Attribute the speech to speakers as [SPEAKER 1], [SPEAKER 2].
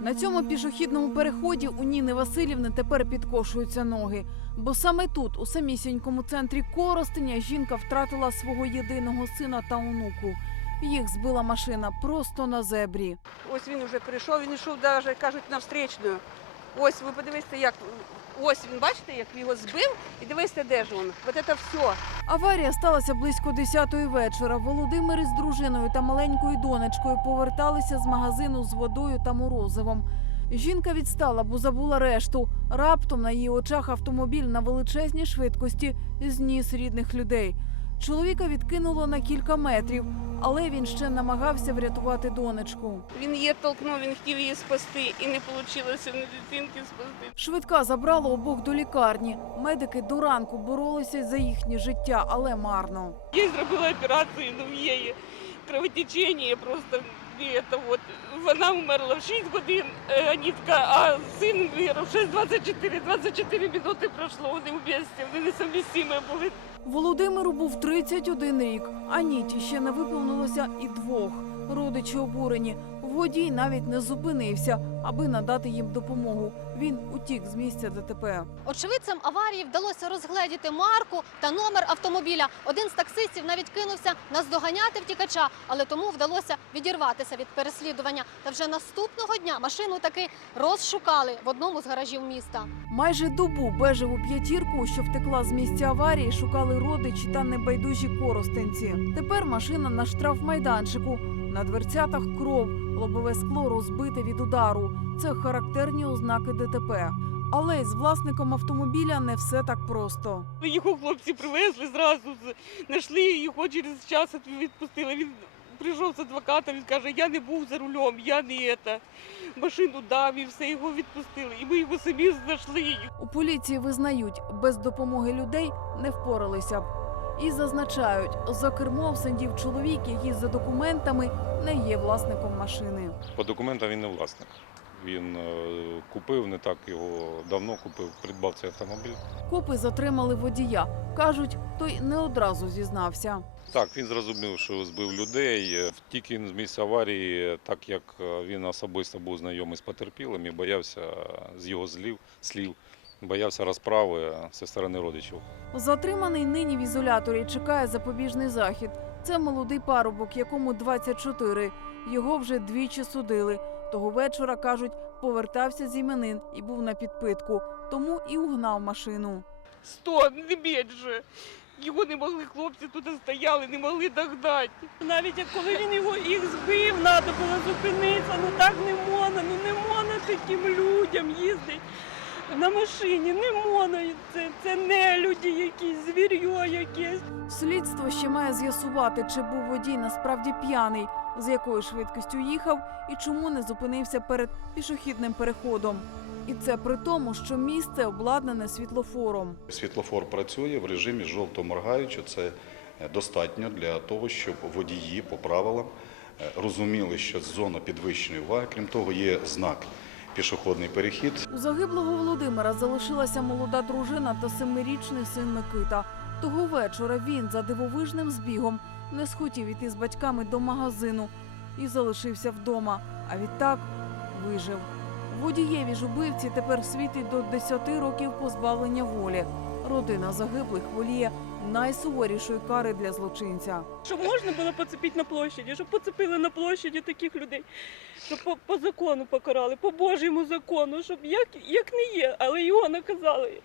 [SPEAKER 1] На цьому пішохідному переході у Ніни Васильівни тепер підкошуються ноги. Бо саме тут, у самісінькому центрі Коростеня, жінка втратила свого єдиного сина та онуку. Їх збила машина просто на зебрі.
[SPEAKER 2] Ось він вже прийшов, він йшов даже, кажуть, на встречну. Ось ви подивіться, як ось він, бачите, як його збив, і дивіться, де ж він. От це все.
[SPEAKER 1] Аварія сталася близько 10-ї вечора. Володимир із дружиною та маленькою донечкою поверталися з магазину з водою та морозивом. Жінка відстала, бо забула решту. Раптом на її очах автомобіль на величезній швидкості зніс рідних людей. Чоловіка відкинуло на кілька метрів, але він ще намагався врятувати донечку.
[SPEAKER 2] Він її толкнув, він хотів її спасти, і не вийшло на дитинки спасти.
[SPEAKER 1] Швидка забрала обох до лікарні. Медики до ранку боролися за їхнє життя, але марно.
[SPEAKER 2] Я зробила операцію, ну в її кровотечення просто. І то от. Вона вмерла в 6 годин, е, Анітка, а син вмер в 6.24. 24 минути пройшло, вони вместе, вони несовмістимі були.
[SPEAKER 1] Володимиру був 31 рік, а Ніті ще не виповнилося і двох. Родичі обурені. Водій навіть не зупинився, аби надати їм допомогу. Він утік з місця ДТП.
[SPEAKER 3] Очевидцям аварії вдалося розгледіти марку та номер автомобіля. Один з таксистів навіть кинувся наздоганяти втікача, але тому вдалося відірватися від переслідування. Та вже наступного дня машину таки розшукали в одному з гаражів міста.
[SPEAKER 1] Майже добу бежеву п'ятірку, що втекла з місця аварії, шукали родичі та небайдужі коростенці. Тепер машина на штрафмайданчику. На дверцятах кров, лобове скло розбите від удару. Це характерні ознаки ДТП. Але з власником автомобіля не все так просто.
[SPEAKER 2] Його хлопці привезли зразу, знайшли його через час відпустили. Він прийшов з адвокатом, він каже, я не був за рулем, я не це. Машину дав і все, його відпустили. І ми його самі знайшли.
[SPEAKER 1] У поліції визнають, без допомоги людей не впоралися б. І зазначають, за кермом сидів чоловік, який за документами не є власником машини.
[SPEAKER 4] По документам він не власник. Він е, купив не так його давно купив, придбав цей автомобіль.
[SPEAKER 1] Копи затримали водія. Кажуть, той не одразу зізнався.
[SPEAKER 4] Так, він зрозумів, що збив людей. Втік він з місця аварії, так як е, він особисто був знайомий з потерпілим і боявся е, з його злів, слів, боявся розправи зі сторони родичів.
[SPEAKER 1] Затриманий нині в ізоляторі чекає запобіжний захід. Це молодий парубок, якому 24. Його вже двічі судили. Того вечора кажуть, повертався з іменин і був на підпитку, тому і угнав машину.
[SPEAKER 2] Сто, не більше. Його не могли хлопці тут стояли, не могли догнати.
[SPEAKER 5] Навіть як коли він його їх збив, треба було зупинитися. Ну так не можна, ну не можна таким людям їздити на машині. Не можна. Це, це не люди якісь, звір'я якесь.
[SPEAKER 1] Слідство ще має з'ясувати, чи був водій насправді п'яний, з якою швидкістю їхав і чому не зупинився перед пішохідним переходом. І це при тому, що місце обладнане світлофором.
[SPEAKER 6] Світлофор працює в режимі жовто-моргаючи. Це е, достатньо для того, щоб водії по правилам е, розуміли, що зона підвищеної уваги. Крім того, є знак пішохідний перехід.
[SPEAKER 1] У загиблого Володимира залишилася молода дружина та семирічний син Микита. Того вечора він за дивовижним збігом не схотів іти з батьками до магазину і залишився вдома. А відтак вижив. Водієві ж убивці тепер світить до 10 років позбавлення волі. Родина загиблих воліє найсуворішої кари для злочинця.
[SPEAKER 5] Щоб можна було поцепити на площаді, щоб поцепили на площаді таких людей, щоб по, по закону покарали, по Божому закону, щоб як, як не є, але його наказали.